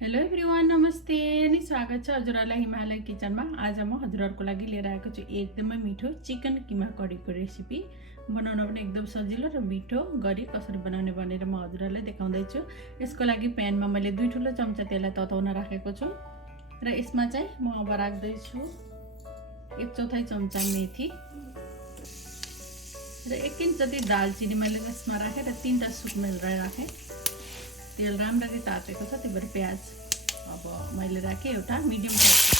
Hello everyone, नमस्ते अनि स्वागत छ हजुरहरूलाई हिमालय किचनमा। आज म हजुरहरूको लागि लिएर आएको छु एकदमै मिठो चिकन किमा करीको रेसिपी। बनाउन पनि एकदम सजिलो र मिठो गरी कसरी बनाउने भनेर म हजुरहरूलाई देखाउँदै छु। यसको लागि प्यानमा मैले 2 ठुलो चम्चा तेललाई तताउन राखेको छु र यसमा चाहिँ म अब राख्दै छु 1/4 चम्चा मेथी र 1 इंच जति दालचिनी मैले यसमा राखेँ र 3टा सुकमेल राखेँ। तेल राम्ररी तातेको छ, त्यही भएर प्याज अब मैले राखेँ एउटा मिडियम साइजको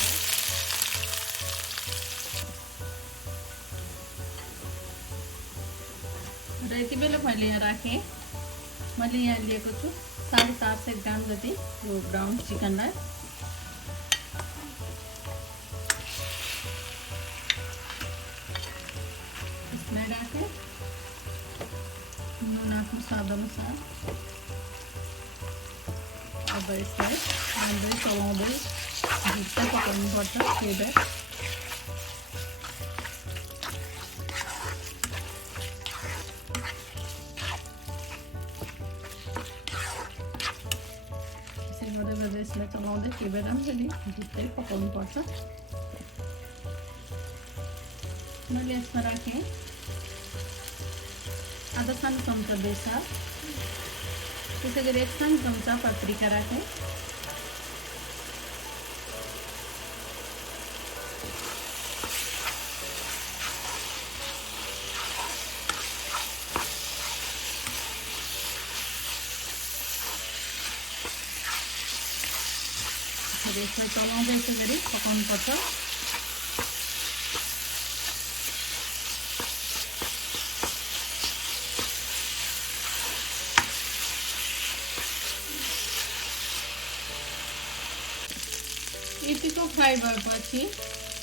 र यति बेला मैले यहाँ राखेँ। मैले यहाँ लिएको छु 450 ग्राम जति यो ब्राउन चिकनलाई। यसमा राखेँ नुन आफ्नो स्वाद अनुसार। अब यसलाई राम्ररी चलाउँदै ढिक्कै पकाउनुपर्छ। त्यही भएर यसै गरेर यसलाई चलाउँदै त्यही भएर राम्ररी ढिक्कै पकाउनुपर्छ। मैले यसमा राखेँ आधा सानो चम्चा बेसार, त्यसै गरी 1 सानो चम्चा पत्रिका राखेँ। यसलाई चलाउँदै यसै गरी पकाउनुपर्छ। यतिको फ्राई भएपछि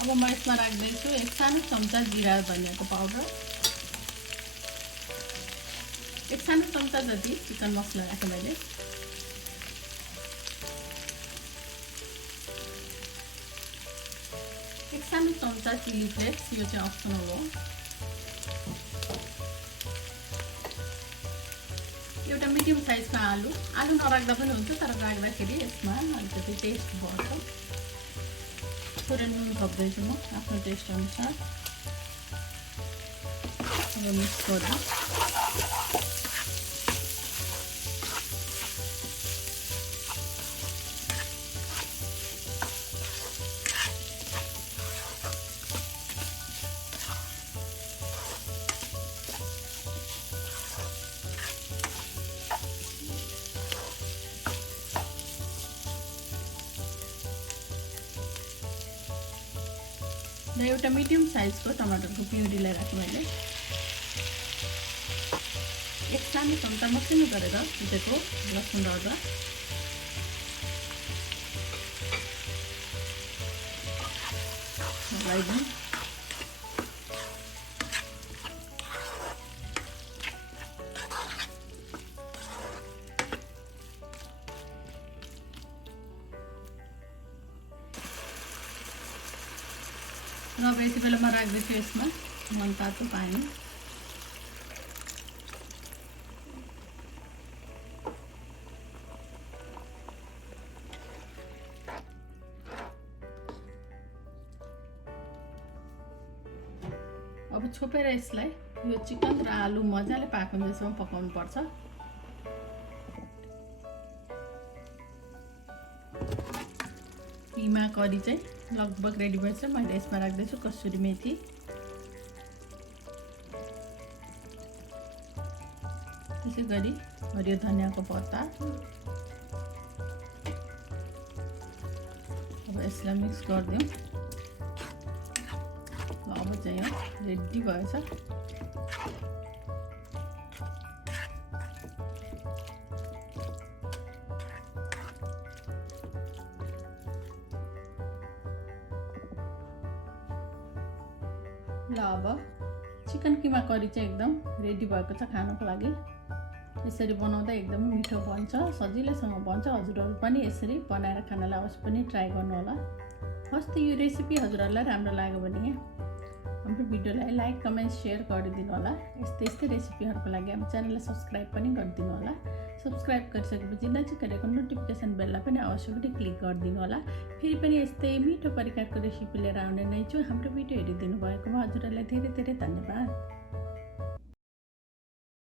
अब म यसमा राख्दैछु 1 सानो चम्चा जिरा धनियाको पाउडर, 1 सानो चम्चा जति चिकन मसला राखेँ मैले, 1 सानो चम्चा चिली फ्लेक्स, यो चाहिँ अप्सनल हो। एउटा मिडियम साइजको आलु नराख्दा पनि हुन्छ, तर राख्दाखेरि यसमा अलिकति टेस्ट बढ्छ। थोरै नुन थप्दैछु म आफ्नो टेस्ट अनुसार। अब मिक्स गर्छु। र एउटा मिडियम साइजको टमाटरको प्युरीलाई राखेँ मैले। 1 सानो चम्चा मसिनो गरेर कुटेको लसुन र अदुवा, लगाइदिउँ। र अब यति बेला म राख्दैछु यसमा मनतातो पानी। अब छोपेर यसलाई यो चिकन र आलु मजाले पाकुन्जेसम्म पकाउनु पर्छ। किमा करी चाहिँ लगभग रेडी भएछ। मैले यसमा राख्दैछु कसुरी मेथी, त्यसै गरी हरियो धनियाको पत्ता। अब यसलाई मिक्स गरिदिउँ। अब चाहिँ यो रेडी भएछ। ल अब चिकन किमा करी चाहिँ एकदम रेडी भएको छ खानको लागि। यसरी बनाउँदा एकदमै मिठो बन्छ, सजिलैसँग बन्छ। हजुरहरू पनि यसरी बनाएर खानलाई अवश्य पनि ट्राई गर्नु होला। हस् त यो रेसिपी हजुरहरूलाई राम्रो लाग्यो भने हाम्रो भिडियोलाई लाइक कमेन्ट सेयर गरिदिनु होला। यस्तै यस्तै रेसिपीहरूको लागि हाम्रो च्यानललाई सब्सक्राइब पनि गरिदिनु होला। सब्सक्राइब गरिसकेपछि नजिक गरेको नोटिफिकेसन बेललाई पनि अवश्य पनि क्लिक गरिदिनु होला। फेरि पनि यस्तै मिठो परिकारको रेसिपी लिएर आउने नै छु। हाम्रो भिडियो हेरिदिनु भएकोमा हजुरहरूलाई धेरै धेरै धन्यवाद।